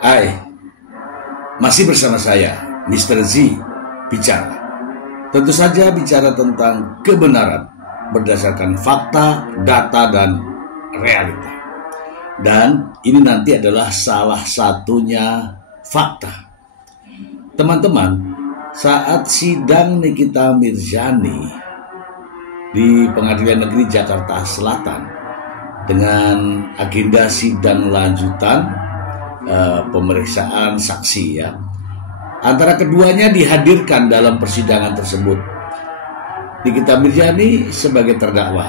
Hai, masih bersama saya, Mr. Z, bicara. Tentu saja bicara tentang kebenaran berdasarkan fakta, data, dan realita. Dan ini nanti adalah salah satunya fakta. Teman-teman, saat sidang Nikita Mirzani di Pengadilan Negeri Jakarta Selatan dengan agenda sidang lanjutan pemeriksaan saksi ya, antara keduanya dihadirkan dalam persidangan tersebut. Nikita Mirzani sebagai terdakwa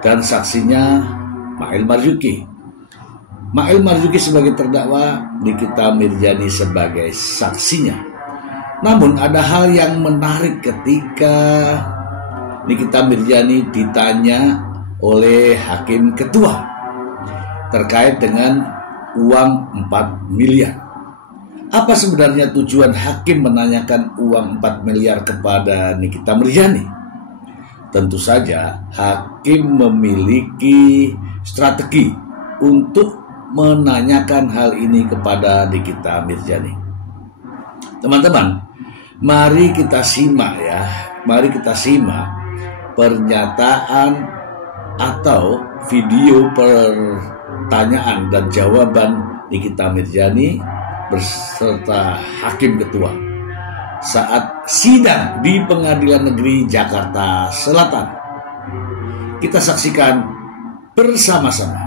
dan saksinya Mail Marzuki. Mail Marzuki sebagai terdakwa, Nikita Mirzani sebagai saksinya. Namun ada hal yang menarik ketika Nikita Mirzani ditanya oleh Hakim Ketua terkait dengan uang 4 miliar. Apa sebenarnya tujuan hakim menanyakan uang 4 miliar kepada Nikita Mirzani? Tentu saja hakim memiliki strategi untuk menanyakan hal ini kepada Nikita Mirzani. Teman-teman, mari kita simak ya. Mari kita simak pernyataan atau video pertanyaan dan jawaban Nikita Mirzani beserta Hakim Ketua saat sidang di Pengadilan Negeri Jakarta Selatan. Kita saksikan bersama-sama.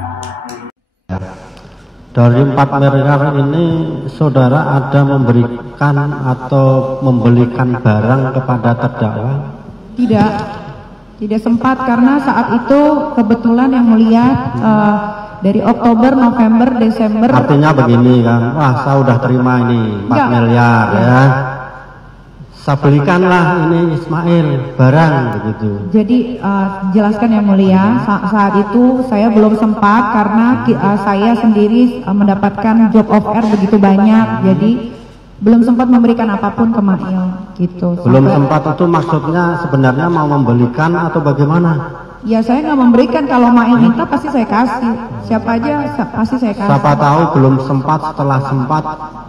Dari 4 miliar ini saudara ada memberikan atau membelikan barang kepada terdakwa? Tidak sempat karena saat itu kebetulan yang melihat dari Oktober, November, Desember. Artinya begini kan, wah saya udah terima ini 4 miliar ya. Saya belikanlah ini Ismail barang begitu. Jadi jelaskan yang mulia, saat itu saya belum sempat karena saya sendiri mendapatkan job offer begitu banyak, jadi belum sempat memberikan apapun ke Mail gitu. Belum sempat itu maksudnya sebenarnya mau membelikan atau bagaimana? Ya saya nggak memberikan, kalau Mail minta pasti saya kasih. Siapa aja pasti saya kasih. Siapa tahu belum sempat, setelah sempat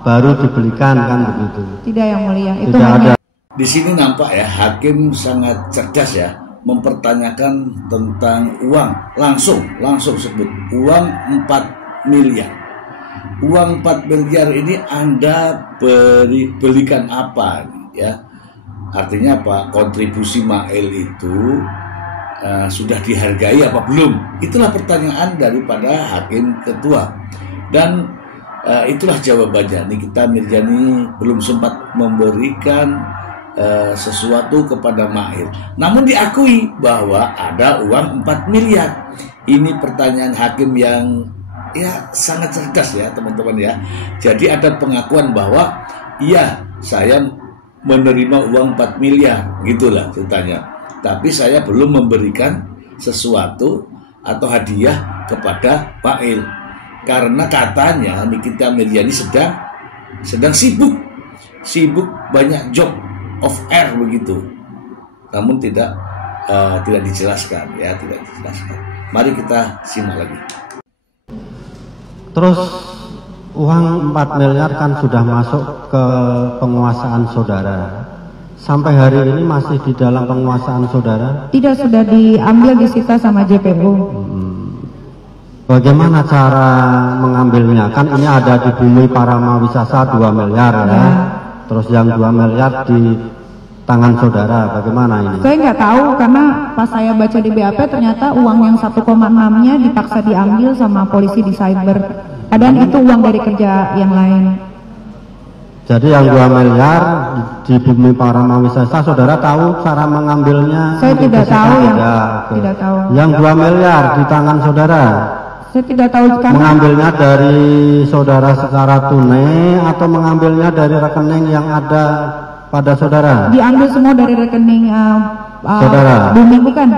baru dibelikan kan begitu. Tidak yang mulia, itu tidak hanya. ada. Di sini nampak ya, hakim sangat cerdas ya, mempertanyakan tentang uang, langsung sebut uang 4 miliar. Uang 4 miliar ini Anda belikan apa ya? Artinya apa? Kontribusi Mail itu sudah dihargai apa belum? Itulah pertanyaan daripada Hakim Ketua. Dan itulah jawabannya. Nikita Mirzani belum sempat memberikan sesuatu kepada Mail. Namun diakui bahwa ada uang 4 miliar. Ini pertanyaan hakim yang ya sangat cerdas ya teman-teman ya. Jadi ada pengakuan bahwa iya saya menerima uang 4 miliar gitulah ceritanya. Tapi saya belum memberikan sesuatu atau hadiah kepada Mail. Karena katanya Nikita Mirzani sedang sibuk banyak job of air begitu. Namun tidak dijelaskan ya, tidak dijelaskan. Mari kita simak lagi. Terus uang 4 miliar kan sudah masuk ke penguasaan saudara. Sampai hari ini masih di dalam penguasaan saudara? Tidak, sudah diambil, disita sama JPU. Bagaimana cara mengambilnya? Kan ini ada di Bumi Parama Wisasa 2 miliar ya. Terus yang 2 miliar di tangan saudara, bagaimana ini? Saya nggak tahu karena pas saya baca di BAP ternyata uang yang 1,6-nya dipaksa diambil sama polisi di cyber. Padahal itu uang dari kerja yang lain. Jadi yang 2 miliar di Bumi Parama Wisasa saudara tahu cara mengambilnya? Saya tidak tahu yang tidak tahu. Yang 2 miliar di tangan saudara? Saya tidak tahu karena mengambilnya dari saudara secara tunai atau mengambilnya dari rekening yang ada pada saudara? Diambil semua dari rekening saudara. Bumi, bukan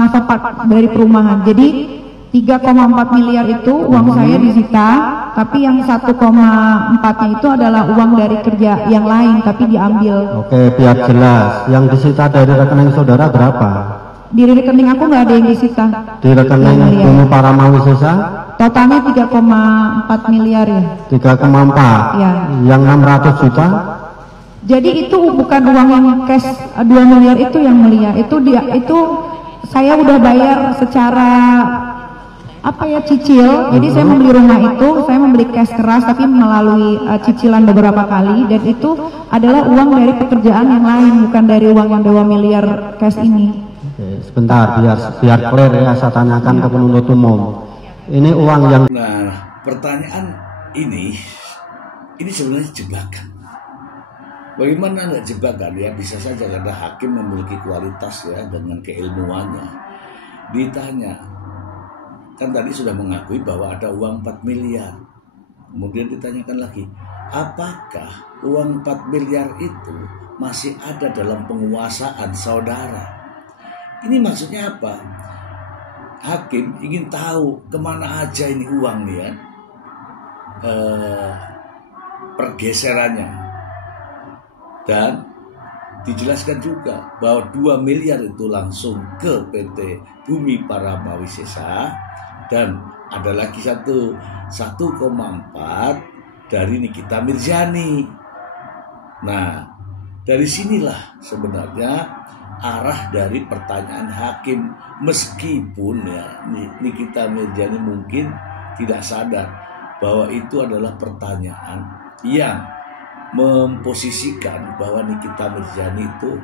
Nafapak dari perumahan. Jadi 3,4 miliar itu uang saya disita, tapi yang 1,4-nya itu adalah uang dari kerja yang lain tapi diambil. Oke, biar jelas. Yang disita dari rekening saudara berapa? Di rekening aku nggak ada yang disita. Di rekening Bumi Parama Wisesa totalnya 3,4 miliar ya. 3,4. Ya. Yang 600 juta? Jadi itu bukan uang yang cash 2 miliar itu yang mulia. Itu saya udah bayar secara cicil. Jadi saya membeli rumah itu, saya membeli cash keras tapi melalui cicilan beberapa kali, dan itu adalah uang dari pekerjaan yang lain, bukan dari uang yang 2 miliar cash ini. Oke, sebentar biar clear ya, saya tanyakan ke penuntut umum. Ini uang yang... Nah, pertanyaan ini sebenarnya jebakan. Bagaimana nggak jebakan? Ya bisa saja karena hakim memiliki kualitas ya dengan keilmuannya. Ditanya, kan tadi sudah mengakui bahwa ada uang 4 miliar. Kemudian ditanyakan lagi, apakah uang 4 miliar itu masih ada dalam penguasaan saudara? Ini maksudnya apa? Hakim ingin tahu kemana aja ini uang nih ya, pergeserannya. Dan dijelaskan juga bahwa 2 miliar itu langsung ke PT Bumi Parama Wisesa, dan ada lagi 1,4 dari Nikita Mirzani. Nah, dari sinilah sebenarnya arah dari pertanyaan hakim, meskipun ya Nikita Mirzani mungkin tidak sadar bahwa itu adalah pertanyaan yang memposisikan bahwa Nikita Mirzani itu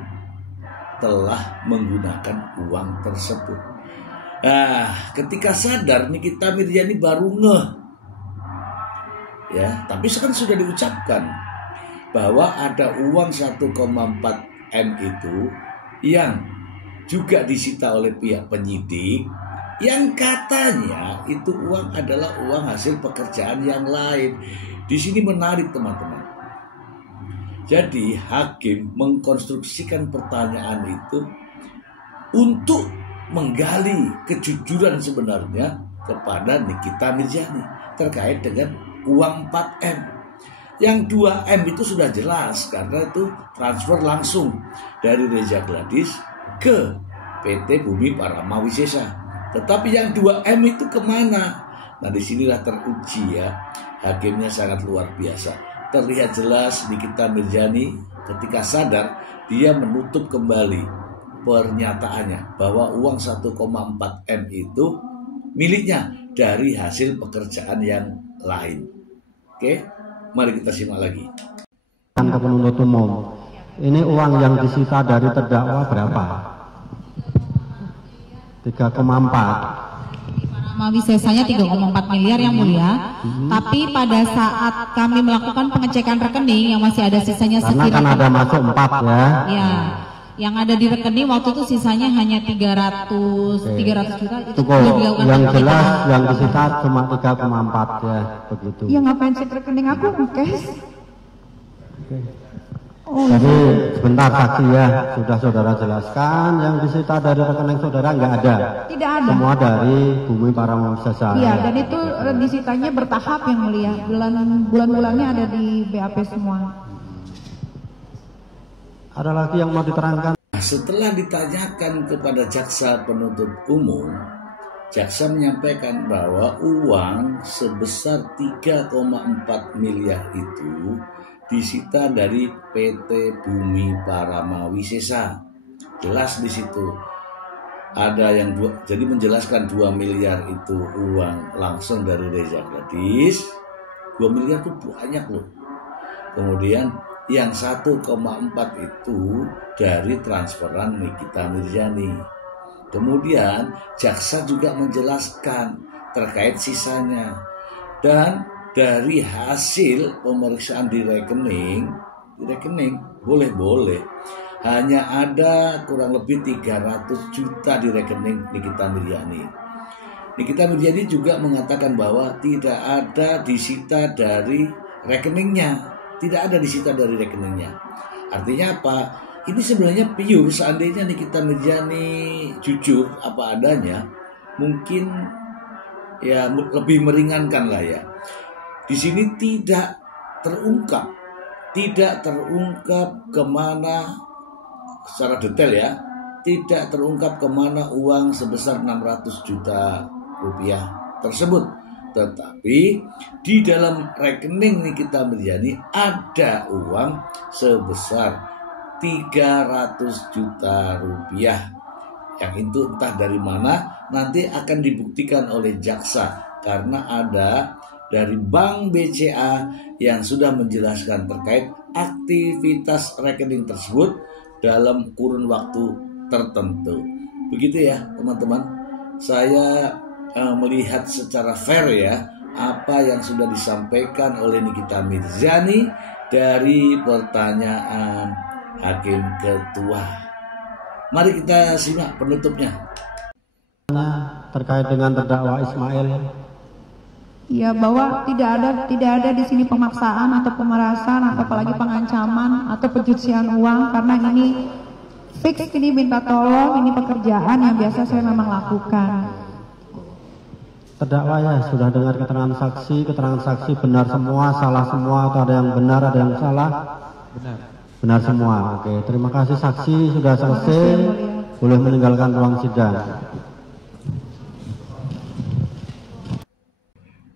telah menggunakan uang tersebut. Nah, ketika sadar Nikita Mirzani baru ngeh. Ya, tapi sekarang sudah diucapkan bahwa ada uang 1,4 M itu yang juga disita oleh pihak penyidik, yang katanya itu uang adalah uang hasil pekerjaan yang lain. Di sini menarik teman-teman. Jadi hakim mengkonstruksikan pertanyaan itu untuk menggali kejujuran sebenarnya kepada Nikita Mirzani terkait dengan uang 4M. Yang 2M itu sudah jelas karena itu transfer langsung dari Reza Gladys ke PT Bumi Parama Wisesa. Tetapi yang 2M itu kemana? Nah, disinilah teruji ya, hakimnya sangat luar biasa. Terlihat jelas Nikita Mirzani ketika sadar dia menutup kembali pernyataannya bahwa uang 1,4 M itu miliknya dari hasil pekerjaan yang lain. Oke, mari kita simak lagi. Ke penuntut umum, ini uang yang disita dari terdakwa berapa? 3,4. Wisesanya 3,4 miliar yang mulia, tapi pada saat kami melakukan pengecekan rekening yang masih ada sisanya karena kan ada masuk 4 ya. Ya, yang ada di rekening waktu itu sisanya hanya 300 juta. Itu yang jelas yang disita cuma 3,4 ya, begitu. Ya ngapain cek rekening aku, Kes? Oh, jadi sebentar saksi ya, sudah saudara jelaskan yang disita dari rekening saudara nggak ada. Tidak ada. Semua dari Bumi Parama Wisesa. Iya, dan itu disitanya bertahap yang mulia. Bulan-bulannya ada di BAP semua. Ada lagi yang mau diterangkan? Setelah ditanyakan kepada jaksa penuntut umum, jaksa menyampaikan bahwa uang sebesar 3,4 miliar itu disita dari PT Bumi Parama Wisesa. Jelas di situ. Ada yang jadi menjelaskan 2 miliar itu uang langsung dari Reza Gladys. 2 miliar itu banyak loh. Kemudian yang 1,4 itu dari transferan Nikita Mirzani. Kemudian jaksa juga menjelaskan terkait sisanya. Dan dari hasil pemeriksaan di rekening boleh hanya ada kurang lebih 300 juta di rekening Nikita Mirzani. Nikita Mirzani juga mengatakan bahwa tidak ada disita dari rekeningnya. Tidak ada disita dari rekeningnya. Artinya apa? Ini sebenarnya pure, seandainya Nikita Mirzani jujur apa adanya, mungkin ya lebih meringankan lah ya. Di sini tidak terungkap kemana secara detail ya, tidak terungkap kemana uang sebesar 600 juta rupiah tersebut Tetapi di dalam rekening Nikita Mirjani ada uang sebesar 300 juta rupiah. Yang itu entah dari mana nanti akan dibuktikan oleh jaksa, karena ada dari Bank BCA yang sudah menjelaskan terkait aktivitas rekening tersebut dalam kurun waktu tertentu. Begitu ya teman-teman. Saya melihat secara fair ya apa yang sudah disampaikan oleh Nikita Mirjani dari pertanyaan Hakim Ketua. Mari kita simak penutupnya. Terkait dengan terdakwa Ismail. Ya, bahwa tidak ada di sini pemaksaan atau pemerasan atau apalagi pengancaman atau pencucian uang, karena ini fix, ini minta tolong, ini pekerjaan yang biasa saya memang lakukan. Terdakwa ya sudah dengar keterangan saksi benar semua, salah semua, atau ada yang benar, ada yang salah? Benar semua. Oke, terima kasih saksi, sudah selesai, boleh meninggalkan ruang sidang.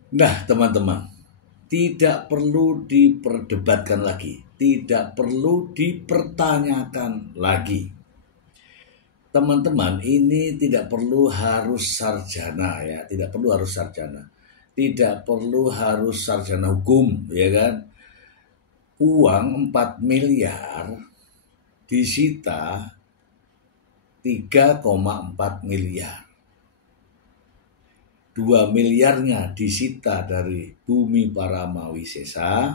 Nah teman-teman, tidak perlu diperdebatkan lagi, tidak perlu dipertanyakan lagi. Teman-teman, ini tidak perlu harus sarjana ya, tidak perlu harus sarjana, tidak perlu harus sarjana hukum ya kan. Uang 4 miliar disita 3,4 miliar. 2 miliarnya disita dari Bumi Paramawisesa,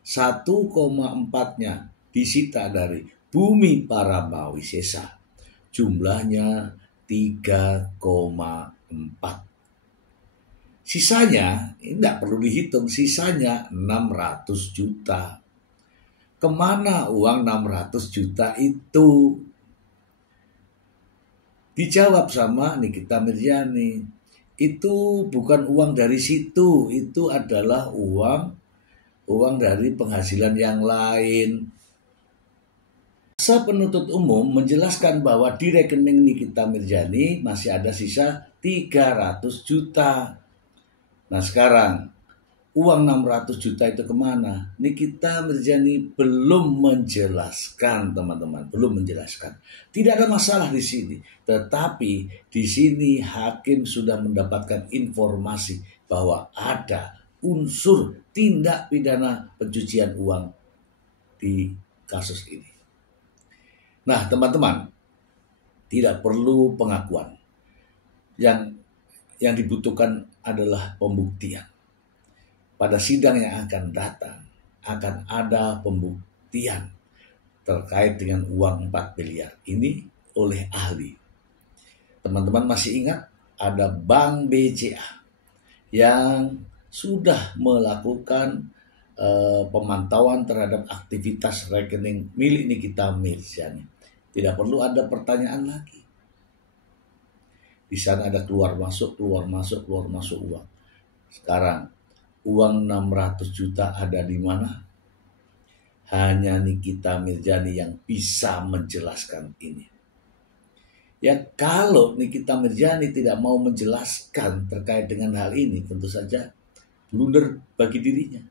1,4-nya disita dari Bumi Paramawisesa. Jumlahnya 3,4. Sisanya, ini tidak perlu dihitung, sisanya 600 juta. Kemana uang 600 juta itu? Dijawab sama Nikita Mirjani. Itu bukan uang dari situ, itu adalah uang dari penghasilan yang lain. Jaksa penuntut umum menjelaskan bahwa di rekening Nikita Mirjani masih ada sisa 300 juta. Nah sekarang uang 600 juta itu kemana? Nikita Mirjani belum menjelaskan teman-teman, belum menjelaskan. Tidak ada masalah di sini, tetapi di sini hakim sudah mendapatkan informasi bahwa ada unsur tindak pidana pencucian uang di kasus ini. Nah teman-teman, tidak perlu pengakuan. Yang dibutuhkan adalah pembuktian. Pada sidang yang akan datang akan ada pembuktian terkait dengan uang 4 miliar ini oleh ahli. Teman-teman masih ingat ada Bank BCA yang sudah melakukan pemantauan terhadap aktivitas rekening milik Nikita Mirjani. Tidak perlu ada pertanyaan lagi. Di sana ada keluar masuk uang. Sekarang uang 600 juta ada di mana? Hanya Nikita Mirjani yang bisa menjelaskan ini. Ya kalau Nikita Mirjani tidak mau menjelaskan terkait dengan hal ini, tentu saja blunder bagi dirinya.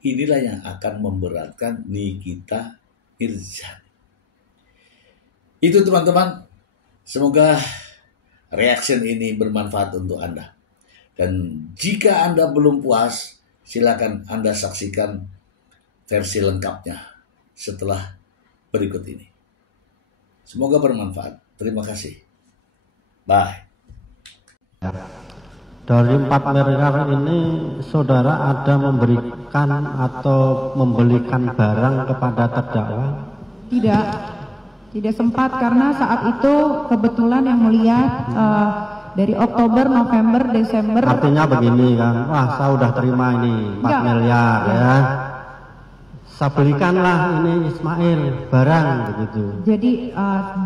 Inilah yang akan memberatkan Nikita Mirjani. Itu teman-teman, semoga reaction ini bermanfaat untuk Anda. Dan jika Anda belum puas, silakan Anda saksikan versi lengkapnya setelah berikut ini. Semoga bermanfaat. Terima kasih. Bye. Dari 4 miliar ini, saudara ada memberikan atau membelikan barang kepada terdakwa? Tidak sempat, karena saat itu kebetulan yang mulia dari Oktober, November, Desember. Artinya begini kan, wah saya udah terima ini 4 miliar ya. Saya belikanlah ini Ismail barang begitu. Jadi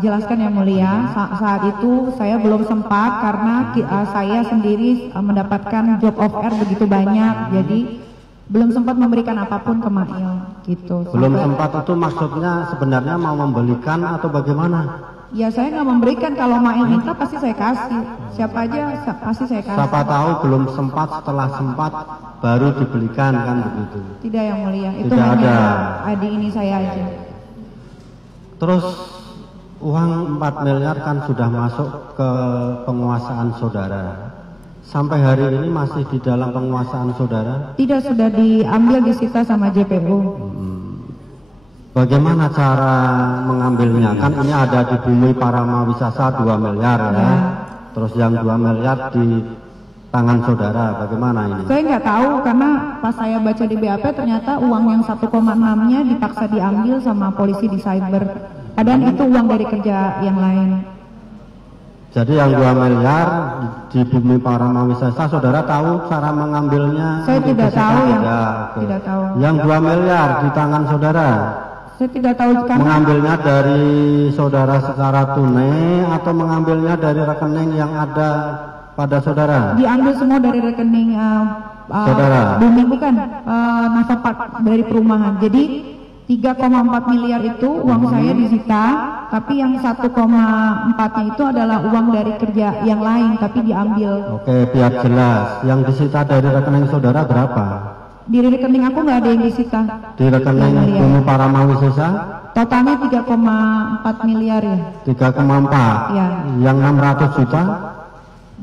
jelaskan yang mulia, saat itu saya belum sempat karena saya sendiri mendapatkan job offer begitu banyak, jadi belum sempat memberikan apapun ke Mail gitu. Belum sempat itu maksudnya sebenarnya mau membelikan atau bagaimana? Ya saya nggak memberikan, kalau Mail minta pasti saya kasih. Siapa aja pasti saya kasih. Siapa tahu belum sempat, setelah sempat baru dibelikan kan begitu. Tidak yang mulia, itu Tidak hanya ada. adik ini saya aja. Terus uang 4 miliar kan sudah masuk ke penguasaan saudara. Sampai hari ini masih di dalam penguasaan saudara? Tidak, sudah diambil, disita sama JPU. Bagaimana cara mengambilnya? Kan ini ada di Bumi Parama Wisasa 2 miliar ya. Terus yang 2 miliar di tangan saudara, bagaimana ini? Saya nggak tahu, karena pas saya baca di BAP ternyata uang yang 1,6-nya dipaksa diambil sama polisi di cyber. Padahal itu uang dari kerja yang lain. Jadi yang 2 miliar di Bumi Parama Wisasa, saudara tahu cara mengambilnya? Saya tidak tahu ya. Oke. Tidak tahu. Yang 2 miliar di tangan saudara, Saya tidak tahu karena mengambilnya dari saudara secara tunai atau mengambilnya dari rekening yang ada pada saudara? diambil semua dari rekening Saudara. Bumi, bukan Nasopak dari perumahan. Jadi 3,4 miliar itu uang saya disita, tapi yang 1,4-nya itu adalah uang dari kerja yang lain, tapi diambil. Oke, biar jelas. Yang disita dari rekening saudara berapa? Di rekening aku nggak ada yang disita. Di rekening Yang mulia. Bumi Parama Wisasa Totalnya 3,4 miliar ya. 3,4. Ya. Yang 600 juta?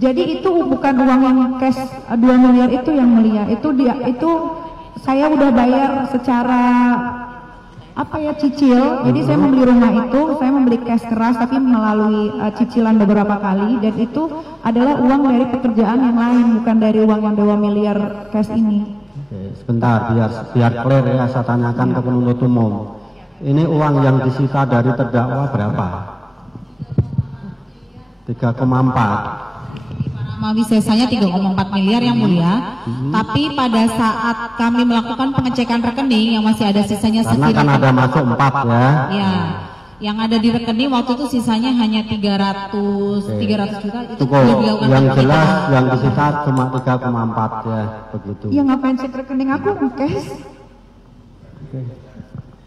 Jadi itu bukan uang yang cash 2 miliar itu yang mulia. Itu saya udah bayar secara cicil. Jadi saya membeli rumah itu, saya membeli cash keras tapi melalui cicilan beberapa kali, dan itu adalah uang dari pekerjaan yang lain, bukan dari uang yang 2 miliar cash ini. Oke, sebentar biar clear ya, saya tanyakan ke penuntut umum. Ini uang yang disita dari terdakwa berapa? 3,4. Wisesanya 3,4 miliar yang mulia. Tapi pada saat kami melakukan pengecekan rekening yang masih ada sisanya Karena kan ada masuk 4 ya. Ya, yang ada di rekening waktu itu sisanya hanya 300 juta. Itu Cukup. belum dilakukan Yang pengecekan. jelas yang disita cuma 3,4 ya, begitu. Ya ngapain cek rekening aku cash?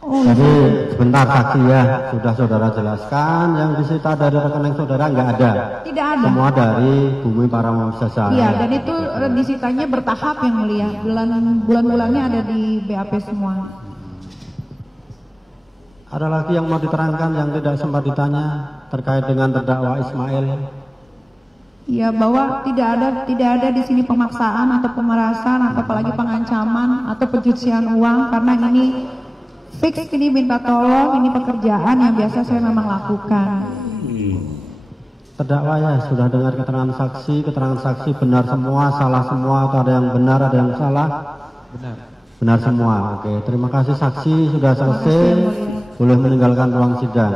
Oh, Jadi sebentar saksi ya, sudah saudara jelaskan yang disita dari rekening saudara nggak ada. tidak ada. Semua dari Bumi Parama Wisasa. Iya, dan itu disitanya bertahap yang mulia. Bulan-bulannya ada di BAP semua. Ada lagi yang mau diterangkan yang tidak sempat ditanya terkait dengan terdakwa Ismail? Ya, bahwa tidak ada di sini pemaksaan atau pemerasan atau apalagi pengancaman atau pencucian uang, karena ini fix, ini minta tolong, ini pekerjaan yang biasa saya memang lakukan. Terdakwa ya sudah dengar keterangan saksi benar semua, salah semua, atau ada yang benar, ada yang salah? Benar semua. Oke, terima kasih saksi, sudah selesai, boleh meninggalkan ruang sidang.